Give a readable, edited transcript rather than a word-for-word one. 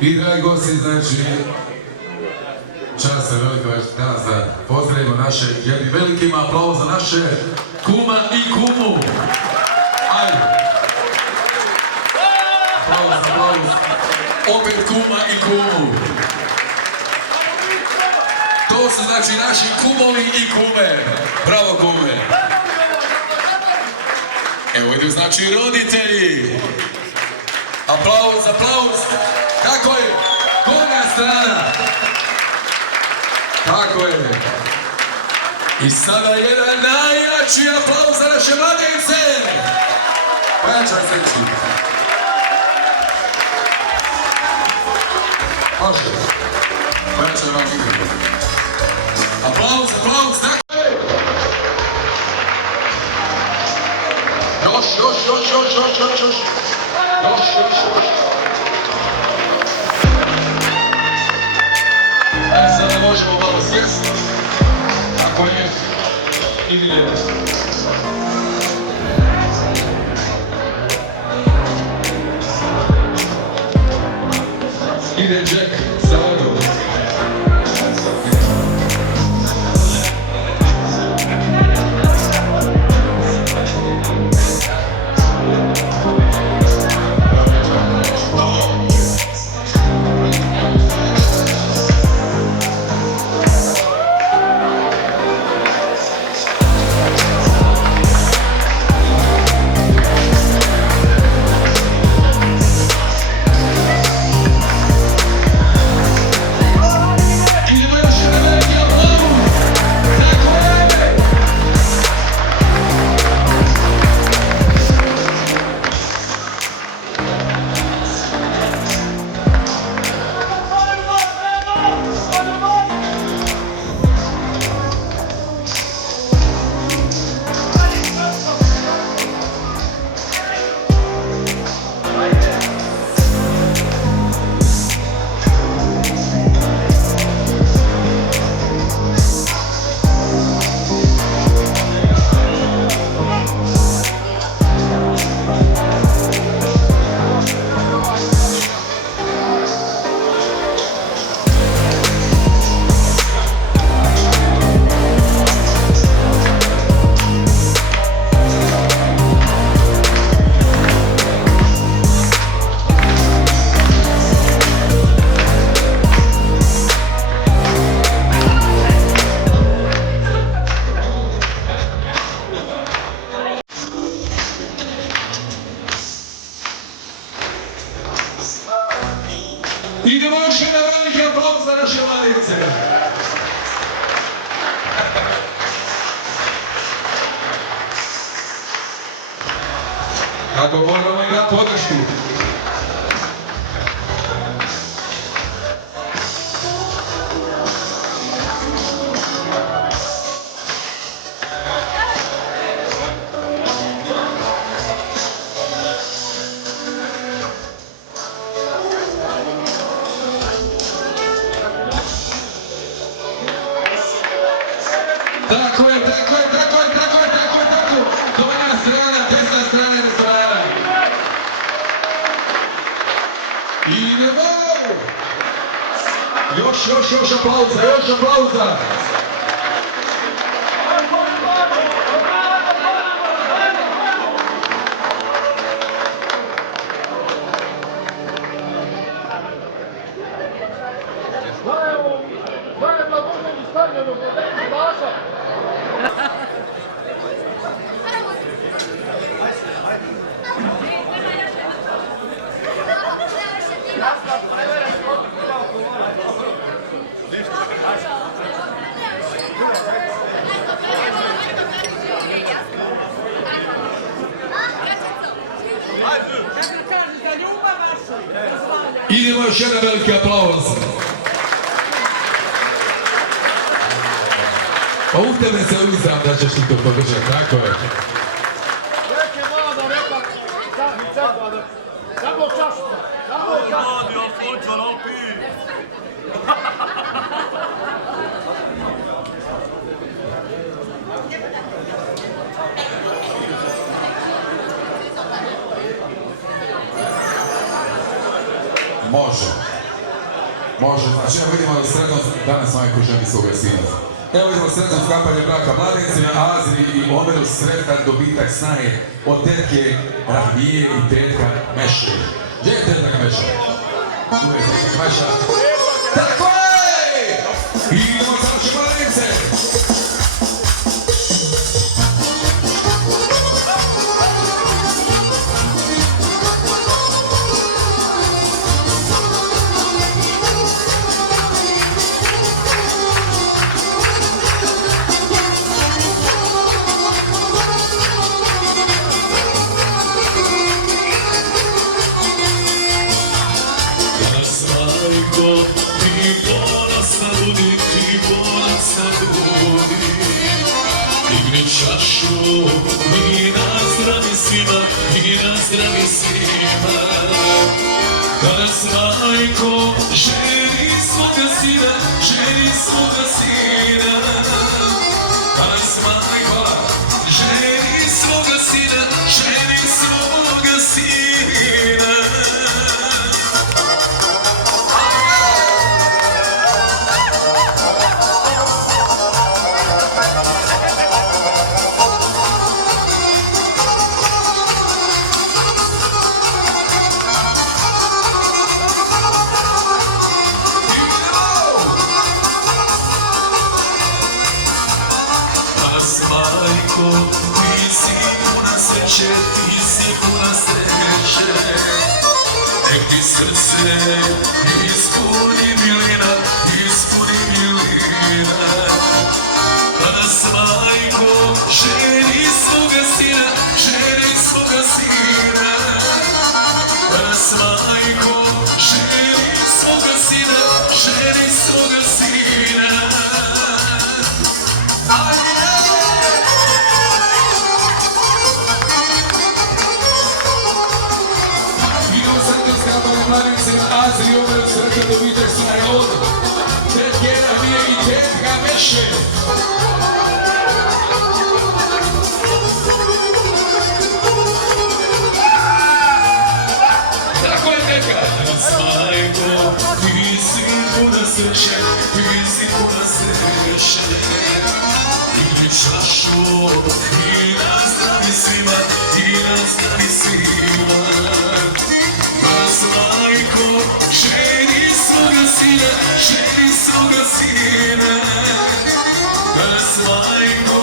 I dragi gosti, znači, čast je velika već danas da pozdravimo naše, jednim velikim aplauz za naše kuma i kumu. Ajde. Aplauz, aplauz. Opet kuma i kumu. To su znači naši kumovi i kume. Bravo kume. Evo idu znači roditelji. Aplauz, aplauz. Kako je? Gornja strana. Tako je. I sada jedan najjači aplauz za naše mladince. Pojačaj seći. Može. Pojačaj vam mikrofon. Aplauz, aplauz, tako je. Još. Sada možemo malo sjesti. Tako je. Ide. Ide Jack sa vodom. Idemo još jedan veliki aplauz za naše mladince. Kako moramo im dati podršku. Tako je. Donja strana, desna strana restorana. Idemo! Još aplauza. Idemo još jedan veliki aplauz. Pa u tebe se uzdam da ćeš ti to podržati, tako je. Samo často. Može. Može, znači evo vidimo sretno danas majku ženi svoga sina. Evo vidimo sretno sklapanje braka mladencima, Azri i Omeru, sretan dobitak snaje od tetke Rahmije i tetka Meše. Gdje je tetka Meša? Tu je tetka Meša. Tako je! I idemo za naše mladence! Čašu i na zdravi svima, i na zdravi svima. Danas majko ženi svoga sina, ženi svoga sina. Danas majko ženi svoga sina, ženi svoga sina. Majko, ti si puna sreće, ti si puna sreće. Nek ti srce ispuni milina, ispuni milina. Danas majko, ženi svoga sina, ženi svoga sina. Danas majko, ženi svoga sina, ženi svoga sina. Azri i Omeru, sretan dobitak snaje od tetke Rahmije i tetka Meše. Tako je tetka! Danas majko, ti si puna sreće, ti si puna sreće. Digni čašu i na zdravi svima, i na zdravi svima. Danas majko, ženi svoga sina, ženi svoga sina. Danas majko,